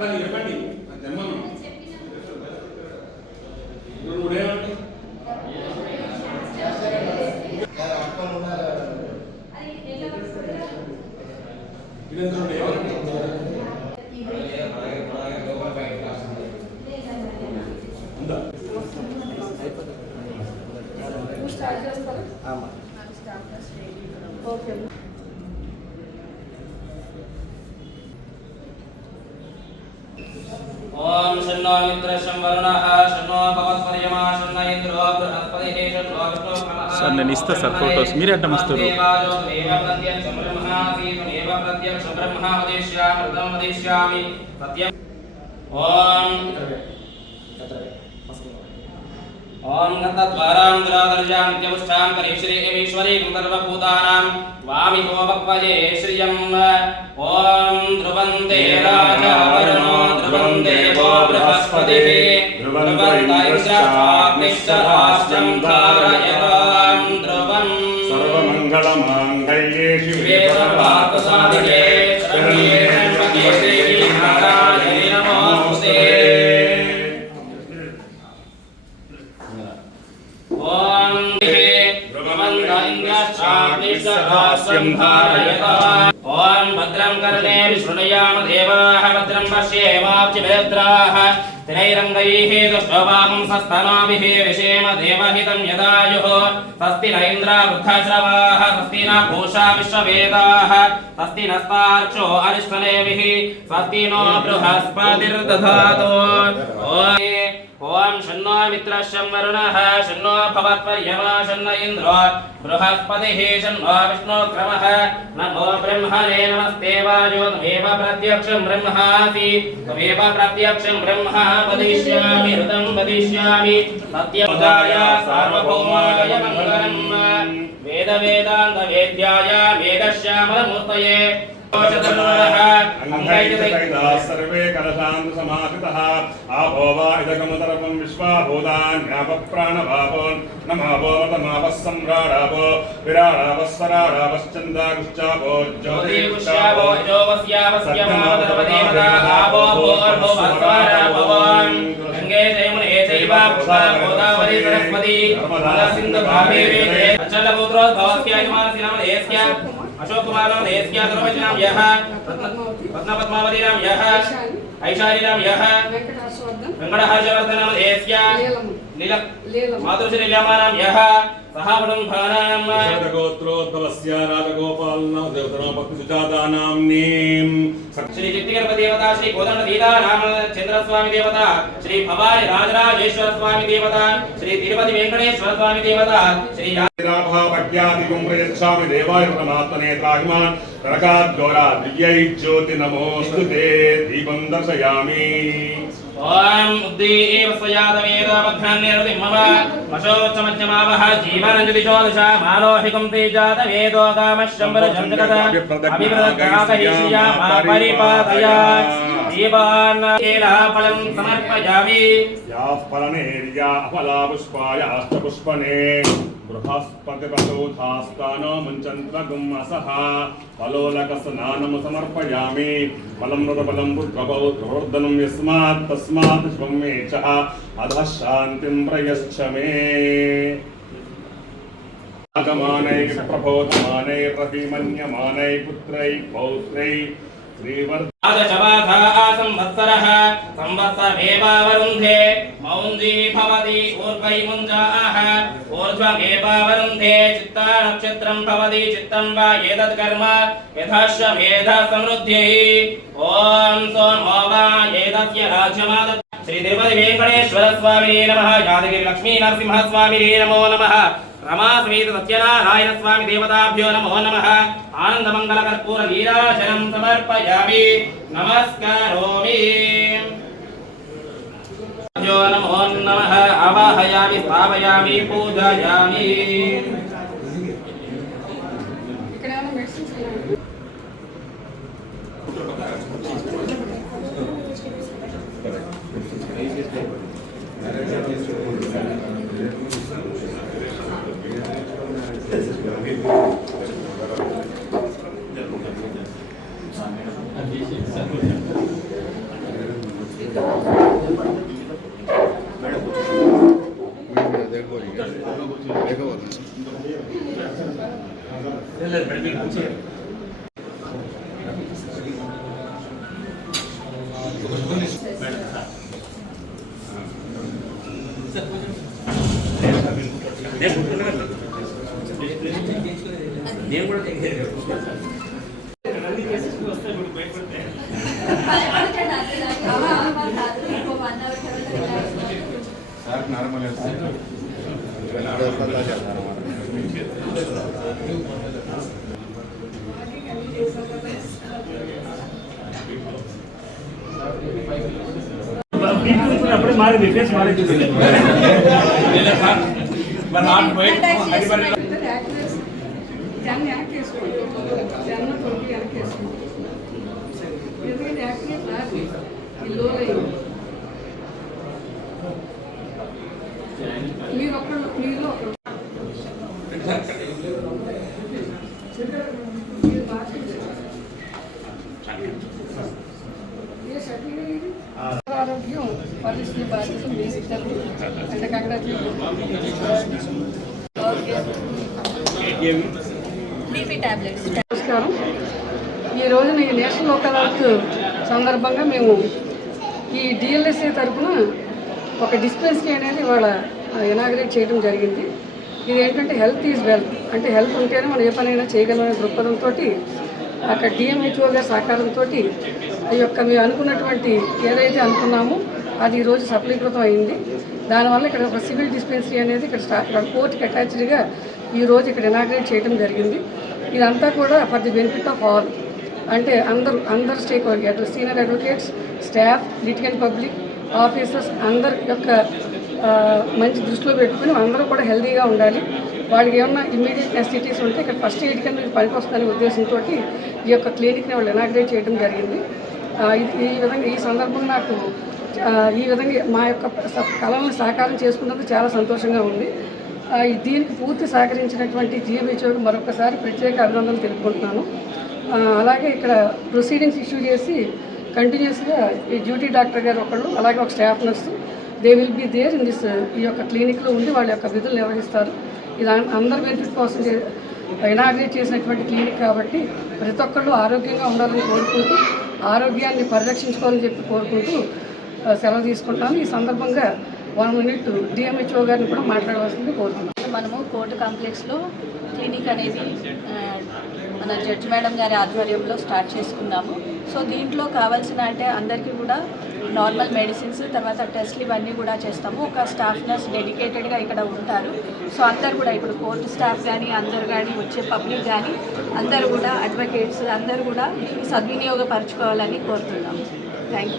చెప్పండి జన్మను మూడేమండి ओम शन्नो मित्रशं वरुणः शन्नो भवत्पर्यमा शन्न इंद्रो बृहस्पतिः शन्नो विष्णुः नमः सर నేను ఇస్తా సార్ ఫోటోస్ మీరు అడ్డం వస్తారు ओम गतद्वारां दुरादर्जां नित्यमुष्टां करीश्वरी एमीश्वरी सर्वभूतानां वामि भवपक्वये श्रियं ओम ध्रुवन्ते राजा वरुणो ध्रुवं देवो बृहस्पतिः ध्रुवन्ताग्निश्चाग्निश्चराष्ट्रं धारयतां ध्रुवं सर्वमङ्गलमाङ्गल्ये शिवे सर्वार्थसाधिके शरण्ये त्र्यम्बके देवी नारायणी नमोस्तुते ओम ओम भद्रं कर्णेभिः शृणुयाम देवाः भद्रं पश्येमाब्जिभद्राः तिरैरङ्गैः दुष्टवांसस्तनोभिः विषेम देवहितं यदायुः स्वस्ति न इन्द्रा वृद्धश्रवाः स्वस्ति न पूषा विश्ववेदाः स्वस्ति नस्तार्क्ष्यो अरिष्टनेमिः स्वस्ति नो बृहस्पतिर्दधातु ओम शन्नो मित्रशं वरुणः शन्नो भवत्पर्यमा शन्न इन्द्रो बृहस्पतिः शन्नो विष्णुक्रमः नमो ब्रह्मणे नमस्ते वायो त्वमेव प्रत्यक्षं ब्रह्मासि त्वमेव प्रत्यक्षं ब्रह्म वदिष्यामि हृदं वदिष्यामि सत्यमुदाय सार्वभौमाय मङ्गलम् वेद वेदान्त वेद्याय वेदश्यामलमूर्तये सर्वे कलशान्त समाहितः आपो वा इदगमतरपं विश्वाभूतान्यापप्राणभावो नमावोतमापः सम्राडावो विराडावस्वराडावश्चन्दागुश्चावो ज्योतिगुश्चावो जोवस्यावस्यमावधर्मदेवता आपो भूर्भुवस्वराभवन् गङ्गे जयमुने चैवापुषा गोदावरी सरस्वती नर्मदा सिन्धु कावेरी अचलपुत्रोद्भवस्यायमानस्य नामधेयस्य अशोक कुमार नाम देशक्या सर्वज नाम यह रत्न पद्मावती नाम यह ऐशारी नाम यह वेंकट हर्षवर्धन नाम देशक्या लीला मातुश्री लीलामा नाम यह सहावणं भानाम गोत्रोद्भवस्य राजगोपाल नाम देवता भक्ति सुजाता नाम्नीं श्री चित्तिगणपति देवता श्री कोदंड दीदा रामचंद्र स्वामी देवता श्री भवानी राजराजेश्वर स्वामी देवता श्री तिरुपति वेंकटेश्वर स्वामी देवता श्री राभावज्ञादिगुं प्रयच्छामि देवाय परमात्मने त्राहिमान् नरकाद्गौरा दिव्यै ज्योति नमोऽस्तुते दीपं दर्शयामि ओम उद्दीव स्वयातवेदोपघ्नान्यर्तिमव मशोच्चमध्यमावः जीवनञ्जलिशोदशा मालोहिकं तेजात वेदो कामश्चम्बरजं जगत अभिव्रतगाकहीश्रिया मा परिपादया जीवान् केलाफलं समर्पयामि याः फलनेर्या फला पुष्पायाश्च पुष्पणे बृहस्पतिपतोधास्तानो मुञ्चन्त्वगुं असः फलोलकस्नानं समर्पयामि फलं मृतफलं पुत्रभौ प्रवर्धनं यस्मात् तस्मात् शुभं मे च अधः शान्तिं प्रयच्छ मे आगमानैः प्रबोधमानैरभिमन्यमानैः पुत्रैः पौत्रैः आदशवाधा संवत्सरः संवत्सरमेवावरुन्धे मौञ्जी भवति ऊर्ध्वैमुञ्जाः ऊर्ध्वमेवावरुन्धे चित्ता नक्षत्रं भवति चित्तं वा एतत्कर्म यथाश्च मेधा समृद्धिः ॐ सोमो वा एतस्य राज्यमाद श्री तिरुपति वेंकटेश्वर स्वामिने नमः यादगिरि लक्ष्मी नरसिंह स्वामिने नमो नमः रमा समेत सत्यनारायण स्वामी देवताभ्यो नमो नमः आनंद मंगल कर्पूर लीलाशनं समर्पयामि नमस्कारोमि भ्यो नमो नमः आवाहयामि स्थापयामि पूजयामि నేను కూడా సార్ నార్మల్ అప్పుడే మారింది ఫేస్ మారింది జన్ యాక్ట్ చేసుకోండి జన్ తొంగి యాక్ట్ చేసుకోండి ఎందుకంటే యాక్టివ్ రాదు ఈ లోలై మీరు ఒకళ్ళు మీలో ఒకళ్ళు ఆరోగ్యం పరిస్థితి బాధ్యత మీ ఇద్దరు అంటే నమస్కారం. ఈ రోజున ఈ నేషనల్ లోకల్ హెల్త్ సందర్భంగా మేము ఈ డిఎల్ఎస్ఏ తరఫున ఒక డిస్పెన్సరీ అనేది ఇవాళ ఇనాగ్రేట్ చేయడం జరిగింది. ఇది ఏంటంటే హెల్త్ ఈజ్ వెల్త్, అంటే హెల్త్ ఉంటేనే మనం ఏ పనైనా చేయగలమనే దృక్పథంతో అక్కడ డిఎంహెచ్ఓ గారి సహకారంతో ఈ యొక్క మేము అనుకున్నటువంటి ఏదైతే అనుకున్నామో అది ఈరోజు సఫలీకృతం అయింది. దానివల్ల ఇక్కడ ఒక సివిల్ డిస్పెన్సరీ అనేది ఇక్కడ కోర్టుకి అటాచ్డ్గా ఈరోజు ఇక్కడ ఇనాగ్రేట్ చేయడం జరిగింది. ఇదంతా కూడా for the benefit of all, అంటే అందరు stake holders, senior advocates, staff, litigant public officers అందరి యొక్క మంచి దృష్టిలో పెట్టుకుని అందరూ కూడా హెల్తీగా ఉండాలి. వాళ్ళకి ఏమన్నా ఇమ్మీడియట్ నెసిటీస్ ఉంటే ఇక్కడ ఫస్ట్ ఎయిడ్ కింద పనికొస్తుందనే ఉద్దేశంతో ఈ యొక్క క్లినిక్ని వాళ్ళు ఇనాగ్రేట్ చేయడం జరిగింది. ఈ విధంగా ఈ సందర్భంగా నాకు ఈ విధంగా మా యొక్క కళలను సాకారం చేసుకున్నందుకు చాలా సంతోషంగా ఉంది. దీనికి పూర్తి సహకరించినటువంటి జిఎంహెచ్ఓకి మరొకసారి ప్రత్యేక అభినందనలు తెలుపుకుంటున్నాను. అలాగే ఇక్కడ ప్రొసీడింగ్స్ ఇష్యూ చేసి కంటిన్యూస్గా ఈ డ్యూటీ డాక్టర్ గారు ఒకళ్ళు, అలాగే ఒక staff nurse, they will be there in this ఈ యొక్క క్లినిక్లో ఉండి వాళ్ళ యొక్క విధులు నిర్వహిస్తారు. ఇది అందరి బెనిఫిట్ కోసం ఇనాగ్రేట్ చేసినటువంటి క్లినిక్ కాబట్టి ప్రతి ఒక్కళ్ళు ఆరోగ్యంగా ఉండాలని కోరుకుంటూ, ఆరోగ్యాన్ని పరిరక్షించుకోవాలని చెప్పి కోరుకుంటూ సెలవు తీసుకుంటాను. ఈ సందర్భంగా 1 minute డిఎంహెచ్ఓ గారిని కూడా మాట్లాడవలసింది కోరుతున్నాను. మనము కోర్టు కాంప్లెక్స్లో క్లినిక్ అనేది మన జడ్జి మేడం గారి ఆధ్వర్యంలో స్టార్ట్ చేసుకున్నాము. సో దీంట్లో కావాల్సిన అంటే అందరికీ కూడా నార్మల్ మెడిసిన్స్, తర్వాత టెస్ట్లు ఇవన్నీ కూడా చేస్తాము. ఒక స్టాఫ్ నర్స్ డెడికేటెడ్గా ఇక్కడ ఉంటారు. సో అందరు కూడా ఇప్పుడు కోర్టు స్టాఫ్ కానీ అందరు కానీ వచ్చే పబ్లిక్ కానీ అందరూ కూడా అడ్వకేట్స్ అందరూ కూడా సద్వినియోగపరచుకోవాలని కోరుతున్నాము. Thank you.